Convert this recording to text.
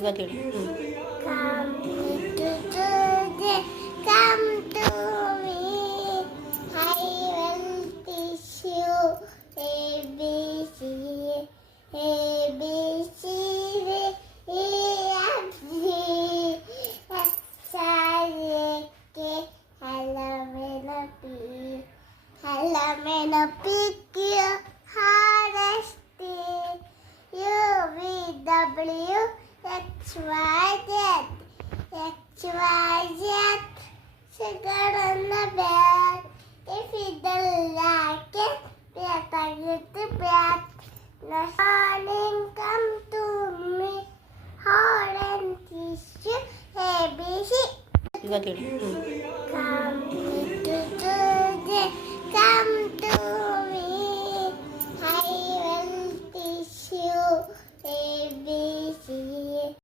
Come to me. I will teach you ABC, ABC, E, F, G, H, I, J, K, L, M, N, P. L, M, N, P, Q, R, S, T, U, V, W, X, Y, Z. X, Y, Z. Sugar on the bed. If you don't like it, better get to bed. Next morning, come to me. Hold and teach you ABC. Come